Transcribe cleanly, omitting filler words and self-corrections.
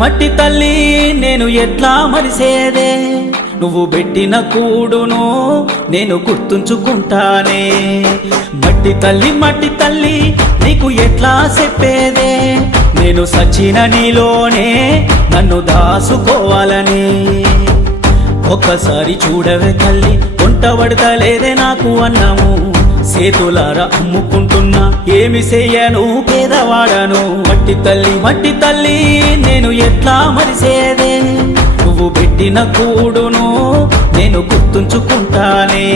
మట్టి తల్లి నేను ఎట్లా మరిసేదే, నువ్వు పెట్టిన కూడును నేను గుర్తుంచుకుంటానే. మట్టి తల్లి నీకు ఎట్లా చెప్పేదే, నేను సచిన నీలోనే నన్ను దాసుకోవాలని. ఒక్కసారి చూడవే తల్లి, వంట పడతలేదే నాకు అన్నము, సేతులారా అమ్ముకుంటున్నా ఏమి చెయ్యను పేదవాడను. మట్టి తల్లి నేను ఎట్లా మరిసేదే, నువ్వు పెట్టిన కూడును నేను గుర్తుంచుకుంటానే.